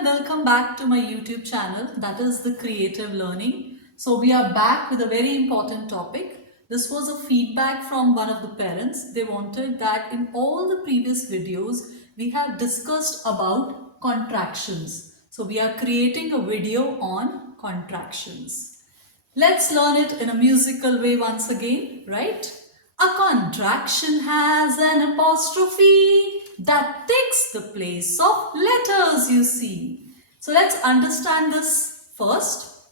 and welcome back to my YouTube channel, that is the Creative Learning. So we are back with a very important topic. This was a feedback from one of the parents. They wanted that in all the previous videos we have discussed about contractions. So we are creating a video on contractions. Let's learn it in a musical way once again, right? A contraction has an apostrophe that takes the place of letters, you see. So let's understand this first.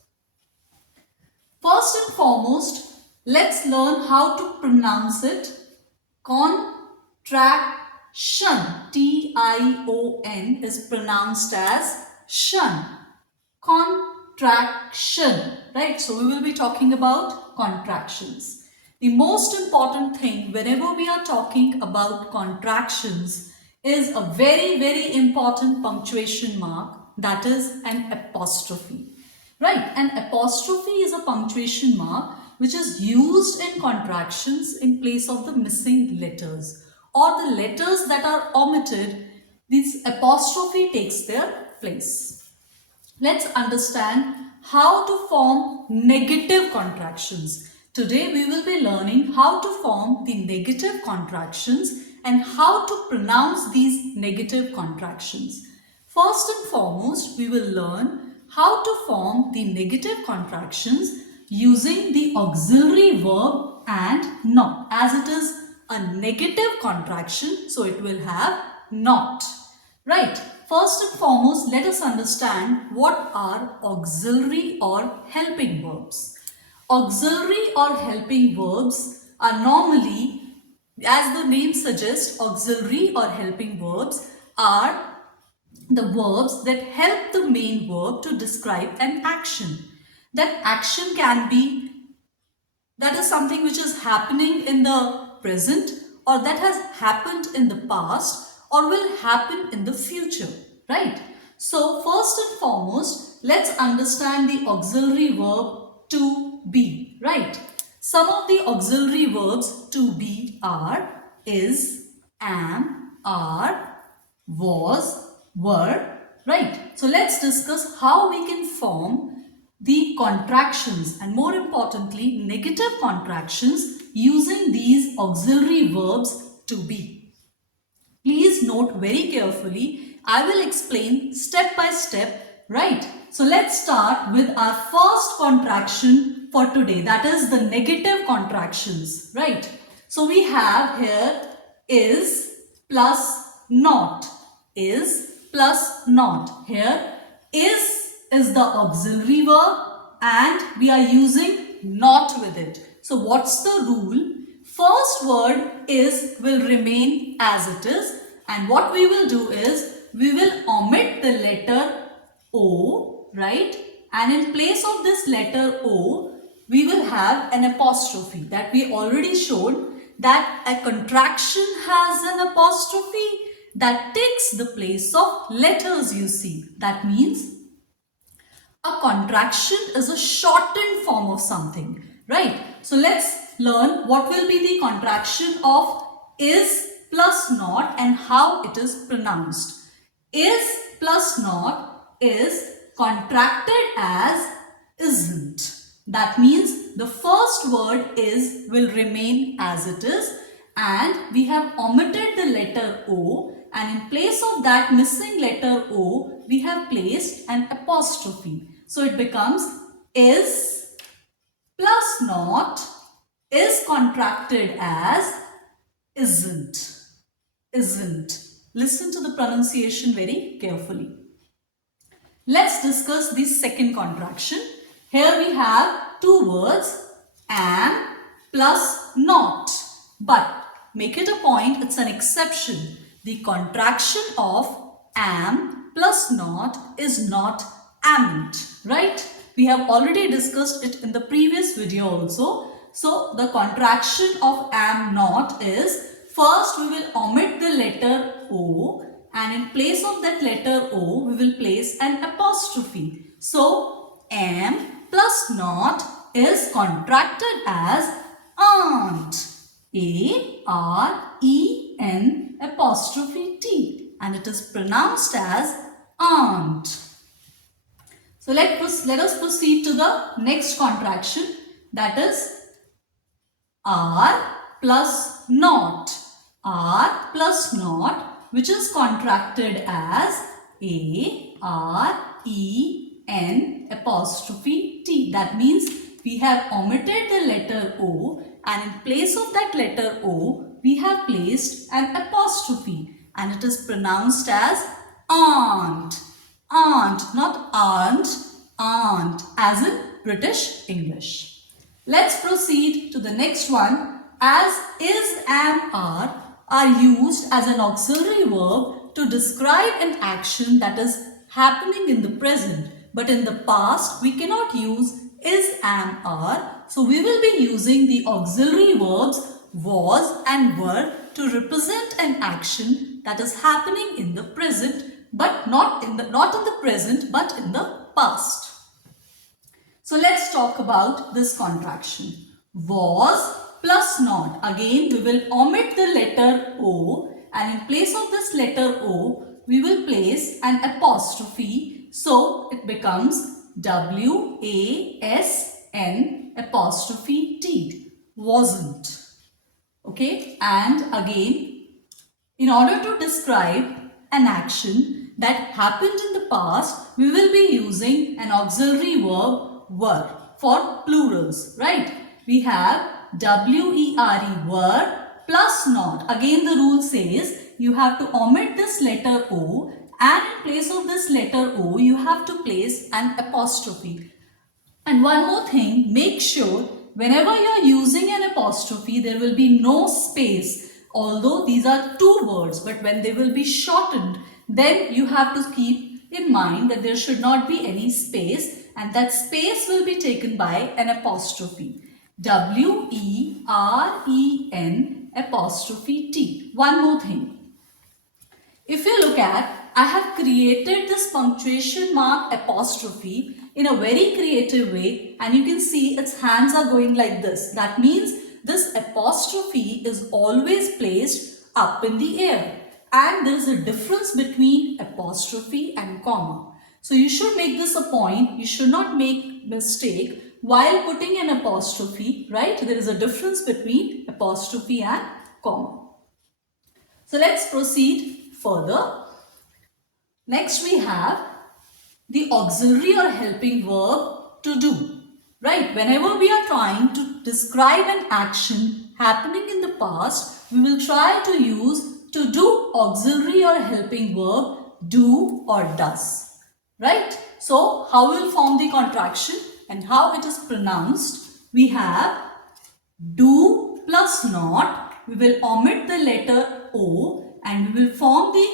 First and foremost, let's learn how to pronounce it. Contraction, T-I-O-N is pronounced as shun. Contraction, right? So we will be talking about contractions. The most important thing whenever we are talking about contractions is a very important punctuation mark, that is an apostrophe. Right, an apostrophe is a punctuation mark which is used in contractions in place of the missing letters or the letters that are omitted. This apostrophe takes their place. Let's understand how to form negative contractions. Today we will be learning how to form the negative contractions and how to pronounce these negative contractions. First and foremost, we will learn how to form the negative contractions using the auxiliary verb and not, as it is a negative contraction, so it will have not. Right. First and foremost, let us understand what are auxiliary or helping verbs. Auxiliary or helping verbs are normally, as the name suggests, auxiliary or helping verbs are the verbs that help the main verb to describe an action. That action can be, that is something which is happening in the present or that has happened in the past or will happen in the future, right? So first and foremost, let's understand the auxiliary verb to be, right? Some of the auxiliary verbs to be are is, am, are, was, were, right? So let's discuss how we can form the contractions and more importantly negative contractions using these auxiliary verbs to be. Please note very carefully. I will explain step by step, right? So let's start with our first contraction for today, that is the negative contractions, right? So we have here is plus not, is plus not. Here is the auxiliary verb and we are using not with it. So what's the rule? First word is will remain as it is, and what we will do is we will omit the letter O, right? And in place of this letter O, we will have an apostrophe that we already showed, that a contraction has an apostrophe that takes the place of letters, you see. That means a contraction is a shortened form of something, right? So let's learn what will be the contraction of is plus not and how it is pronounced. Is plus not is contracted as isn't. That means the first word is will remain as it is and we have omitted the letter O, and in place of that missing letter O, we have placed an apostrophe. So it becomes is plus not is contracted as isn't. Isn't. Listen to the pronunciation very carefully. Let's discuss the second contraction. Here we have two words, am plus not. But make it a point, it's an exception. The contraction of am plus not is not amn't, right? We have already discussed it in the previous video also. So the contraction of am not is, first we will omit the letter O and in place of that letter O we will place an apostrophe. So am plus not is contracted as aunt. A-R-E-N apostrophe T, and it is pronounced as aren't. So let us proceed to the next contraction, that is are plus not. Are plus not, which is contracted as A-R-E-N apostrophe T. That means we have omitted the letter O, and in place of that letter O, we have placed an apostrophe, and it is pronounced as aren't. Aren't, not aren't, aren't, as in British English. Let's proceed to the next one. As, is, am, are used as an auxiliary verb to describe an action that is happening in the present. But in the past, we cannot use is, am, are. So we will be using the auxiliary verbs was and were to represent an action that is happening in the present, but not in the present, but in the past. So let's talk about this contraction. Was plus not. Again, we will omit the letter O, and in place of this letter O, we will place an apostrophe. So it becomes W-A-S-N apostrophe T. Wasn't. Okay, and again, in order to describe an action that happened in the past, we will be using an auxiliary verb were for plurals, right? We have W-E-R-E were plus not. Again, the rule says you have to omit this letter O, and in place of this letter O, you have to place an apostrophe. And one more thing, make sure whenever you are using an apostrophe, there will be no space. Although these are two words, but when they will be shortened, then you have to keep in mind that there should not be any space, and that space will be taken by an apostrophe. W-E-R-E-N apostrophe T. One more thing. If you look at, I have created this punctuation mark apostrophe in a very creative way, and you can see its hands are going like this. That means this apostrophe is always placed up in the air, and there is a difference between apostrophe and comma. So you should make this a point. You should not make mistake while putting an apostrophe, right? There is a difference between apostrophe and comma. So let's proceed further. Next we have the auxiliary or helping verb to do, right? Whenever we are trying to describe an action happening in the past, we will try to use to do auxiliary or helping verb do or does. Right? So, how we will form the contraction and how it is pronounced? We have do plus not. We will omit the letter O, and we will form the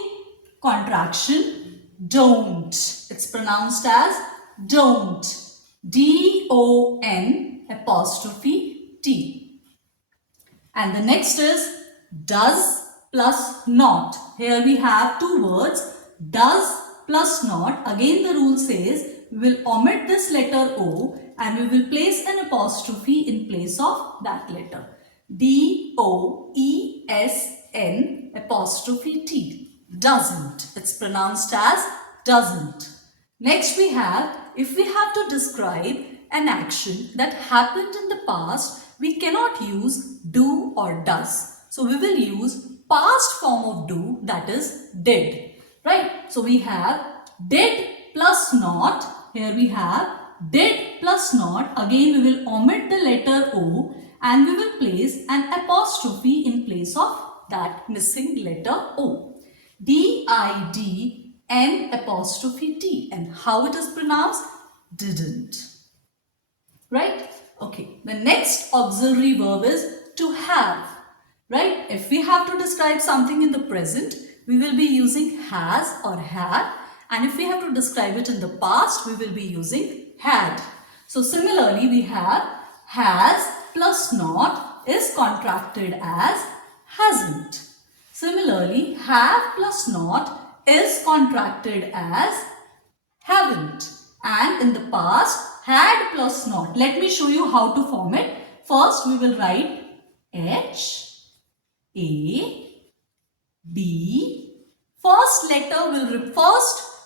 contraction don't. It's pronounced as don't. D-O-N apostrophe T. And the next is does plus not. Here we have two words, does plus not. Again, the rule says we will omit this letter O, and we will place an apostrophe in place of that letter. D-O-E-S-N apostrophe T. Doesn't. It's pronounced as doesn't. Next we have, if we have to describe an action that happened in the past, we cannot use do or does. So we will use past form of do, that is did. Right? So we have did plus not. Here we have did plus not. Again, we will omit the letter O, and we will place an apostrophe in place of that missing letter O. D-I-D-N apostrophe T. And how it is pronounced? Didn't. Right? Okay. The next auxiliary verb is to have. Right? If we have to describe something in the present, we will be using has or had, and if we have to describe it in the past, we will be using had. So similarly, we have has plus not is contracted as hasn't. Similarly, have plus not is contracted as haven't. And in the past, had plus not. Let me show you how to form it. First, we will write H, A, B. First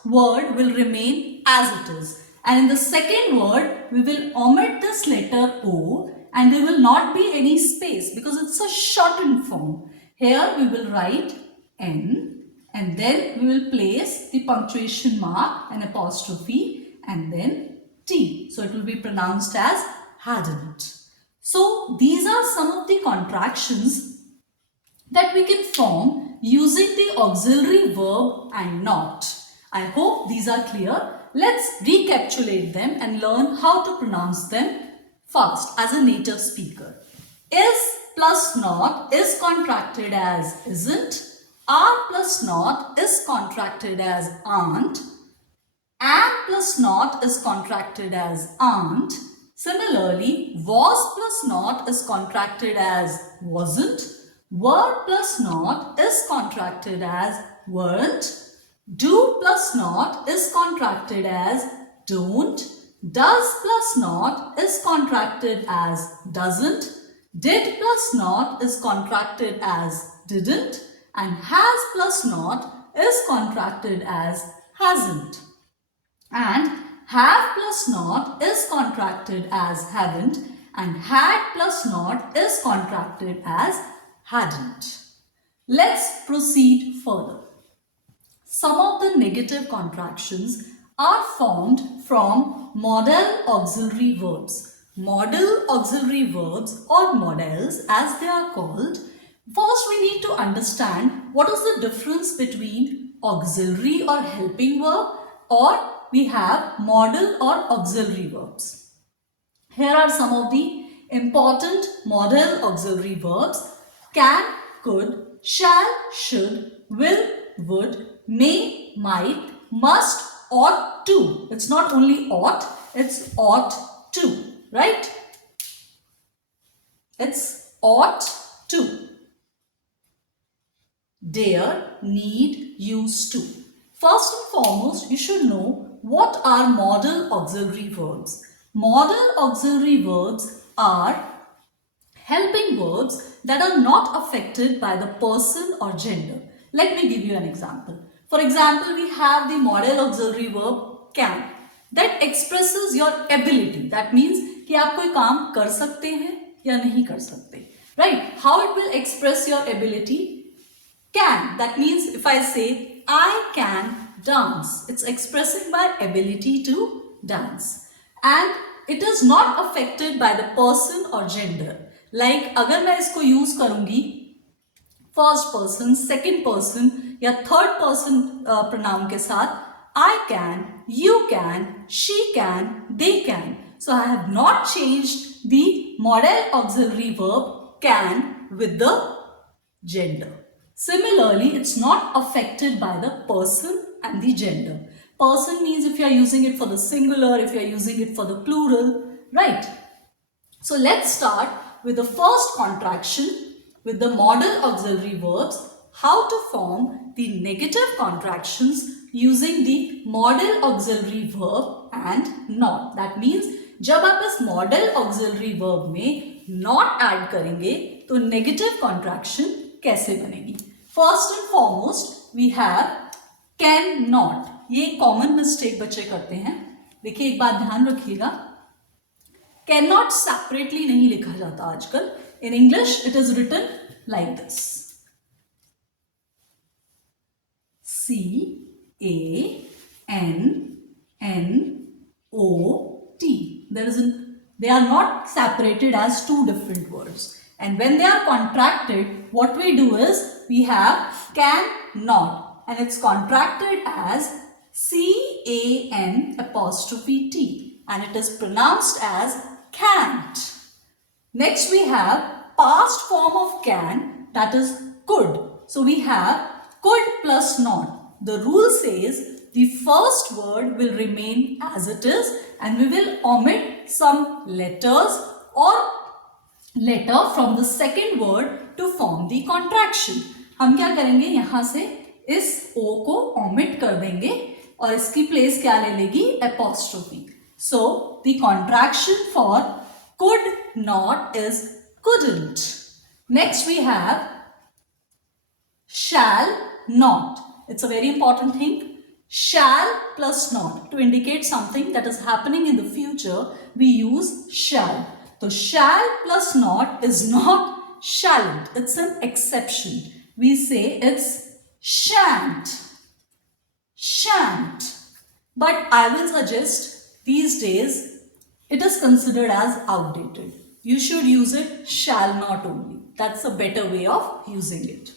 word will remain as it is. And in the second word, we will omit this letter O and there will not be any space because it's a shortened form. Here we will write N and then we will place the punctuation mark, an apostrophe and then T. So it will be pronounced as hadn't. So these are some of the contractions that we can form using the auxiliary verb and not. I hope these are clear. Let's recapitulate them and learn how to pronounce them fast as a native speaker. Is plus not is contracted as isn't. Are plus not is contracted as aren't. Am plus not is contracted as aren't. Similarly, was plus not is contracted as wasn't. Were plus not is contracted as weren't. Do plus not is contracted as don't. Does plus not is contracted as doesn't. Did plus not is contracted as didn't. And has plus not is contracted as hasn't. And have plus not is contracted as haven't. And had plus not is contracted as hadn't. Let's proceed further. Some of the negative contractions are formed from modal auxiliary verbs. Modal auxiliary verbs or modals as they are called. First we need to understand what is the difference between auxiliary or helping verb or we have modal or auxiliary verbs. Here are some of the important modal auxiliary verbs: can, could, shall, should, will, would, may, might, must, ought to. It's not only ought, it's ought to, right? It's ought to. Dare, need, used to. First and foremost, you should know what are modal auxiliary verbs. Modal auxiliary verbs are helping verbs that are not affected by the person or gender. Let me give you an example. For example, we have the modal auxiliary verb can that expresses your ability. That means कि आप कोई काम कर सकते हैं या नहीं कर सकते. Right? How it will express your ability? Can. That means if I say I can dance, it's expressing my ability to dance. And it is not affected by the person or gender. Like अगर मैं इसको use करूँगी first person, second person या third person pronoun के साथ I can, you can, she can, they can. So I have not changed the modal auxiliary verb can with the gender. Similarly, it's not affected by the person and the gender. Person means if you are using it for the singular, if you are using it for the plural, right? So let's start with the first contraction with the modal auxiliary verbs, how to form the negative contractions using the modal auxiliary verb and not. That means जब आप इस modal auxiliary verb में not add करेंगे तो negative contraction कैसे बनेगी? First and foremost we have cannot. ये common mistake बच्चे करते हैं. देखिए एक बात ध्यान रखिएगा, cannot separately नहीं लिखा जाता आजकल. In English it is written like this: C-A-N-N-O-T. They are not separated as two different words. And when they are contracted, what we do is we have cannot, and it's contracted as C-A-N apostrophe T, and it is pronounced as can't. Next we have past form of can, that is could. So we have could plus not. The rule says the first word will remain as it is and we will omit some letters or letter from the second word to form the contraction. हम क्या करेंगे, यहाँ से इस O को omit कर देंगे और इसकी place क्या ले लेगी, apostrophe. So the contraction for could not is couldn't. Next we have shall not. It's a very important thing. Shall plus not. To indicate something that is happening in the future, we use shall. So shall plus not is not shallant. It's an exception. We say it's shan't. Shan't. But I will suggest these days it is considered as outdated. You should use it shall not only. That's a better way of using it.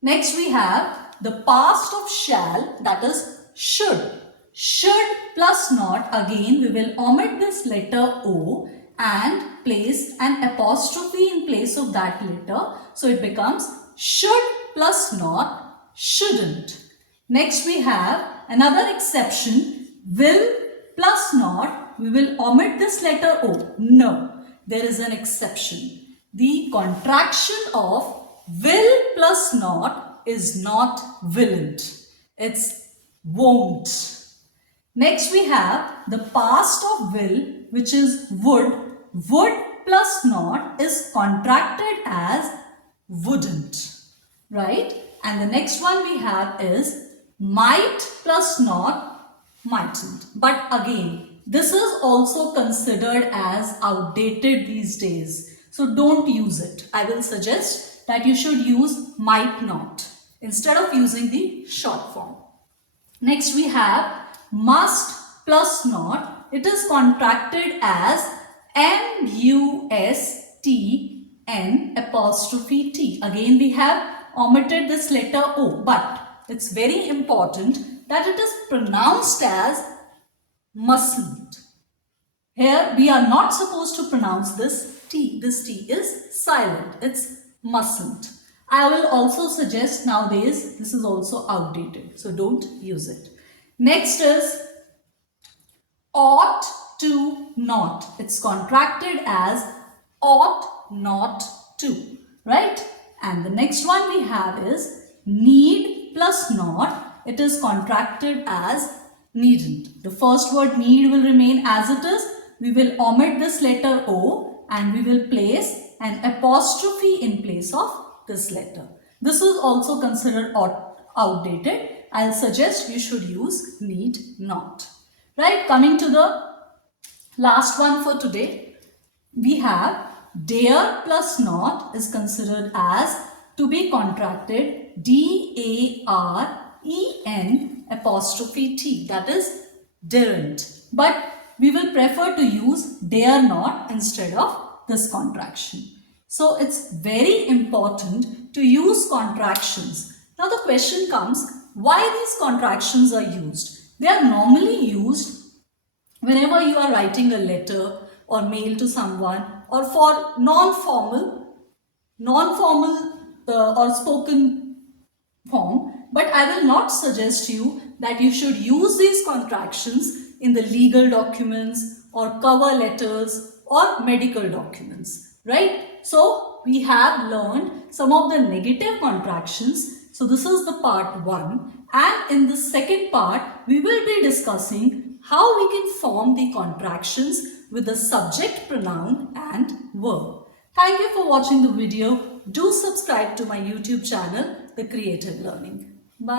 Next we have the past of shall, that is should. Should plus not, again we will omit this letter O and place an apostrophe in place of that letter. So it becomes should plus not, shouldn't. Next we have another exception, will plus not, we will omit this letter O. No, there is an exception. The contraction of will plus not is not willn't. It's won't. Next we have the past of will, which is would. Would plus not is contracted as wouldn't. Right? And the next one we have is might plus not, mightn't. But again, this is also considered as outdated these days. So don't use it. I will suggest that you should use might not instead of using the short form. Next we have must plus not. It is contracted as M-U-S-T-N apostrophe T. Again we have omitted this letter O, but it's very important that it is pronounced as mustn't. Here we are not supposed to pronounce this T. This T is silent. It's mustn't. I will also suggest nowadays this is also outdated. So don't use it. Next is ought to not. It's contracted as ought not to. Right? And the next one we have is need plus not. It is contracted as needn't. The first word need will remain as it is. We will omit this letter O and we will place an apostrophe in place of this letter. This is also considered outdated. I'll suggest you should use need not. Right? Coming to the last one for today, we have dare plus not is considered as to be contracted D-A-R-E-N apostrophe T, that is daren't. But we will prefer to use dare not instead of this contraction. So it's very important to use contractions. Now the question comes, why these contractions are used? They are normally used whenever you are writing a letter or mail to someone, or for non-formal or spoken form. But I will not suggest you that you should use these contractions in the legal documents or cover letters or medical documents, right? So we have learned some of the negative contractions. So this is the part 1, and in the second part we will be discussing how we can form the contractions with the subject, pronoun and verb. Thank you for watching the video. Do subscribe to my YouTube channel, The Creative Learning. Bye.